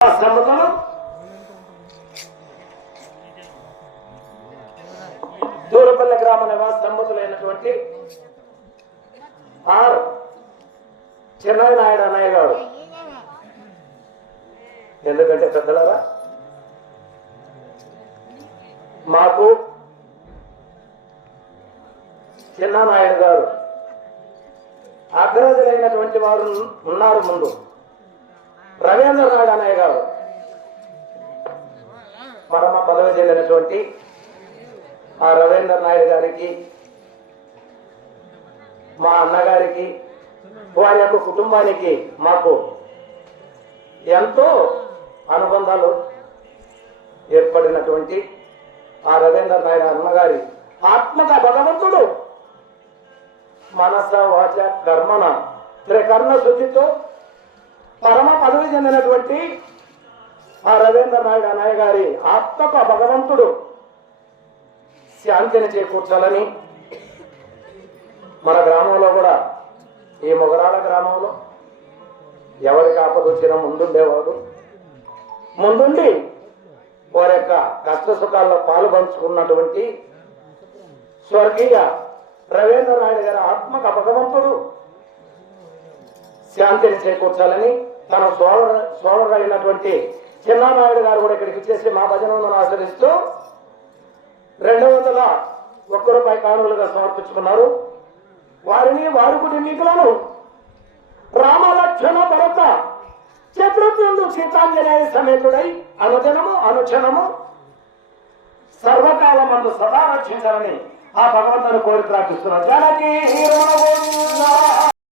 దంపతులు దూరపల్లి గ్రామ నివాస దంపతులైనటువంటి ఆర్ చెన్నై నాయుడు అన్నయ్య గారు. ఎందుకంటే పెద్దలరా మాకు చిన్నానాయుడు గారు అగ్రజులైనటువంటి వారు ఉన్నారు. ముందు రవీంద్ర నాయుడు అన్నయ్య గారు పరమ పదవి చెందినటువంటి ఆ రవీంద్ర నాయుడు గారికి, మా అన్నగారికి, వారి యొక్క కుటుంబానికి మాకు ఎంతో అనుబంధాలు ఏర్పడినటువంటి ఆ రవీంద్ర నాయుడు అన్నగారి ఆత్మక భగవంతుడు మనస వాచ కర్మన త్రికర్ణ శుద్ధితో పరమ పదవి చెందినటువంటి ఆ రవీంద్ర నాయుడు అన్నయ్య గారి ఆత్మక భగవంతుడు శాంతిని చేకూర్చాలని మన గ్రామంలో కూడా, ఈ మొగరాల గ్రామంలో ఎవరికి ఆపద వచ్చినా ముందుండేవాడు, ముందుండి వారి యొక్క కష్ట సుఖాల్లో పాలు పంచుకున్నటువంటి స్వర్గీయ రవీంద్ర నాయుడు గారి ఆత్మక భగవంతుడు శాంతిని చేకూర్చాలని తన సోదరు అయినటువంటి చిన్నానాయుడు గారు కూడా ఇక్కడికి వచ్చేసి మా భజనను ఆచరిస్తూ 201 రూపాయి కానుకలుగా సమర్పించుకున్నారు. వారిని వారి కుటుంబీకులను రామలక్ష్మణ భరత శత్రుఘ్నుడు సీతాంజనేయ సమేతుడై అనుక్షణము సర్వకాలమందు సదా రక్షించాలని ఆ భగవంతుని కోరి ప్రార్థిస్తున్నారు. జనకీ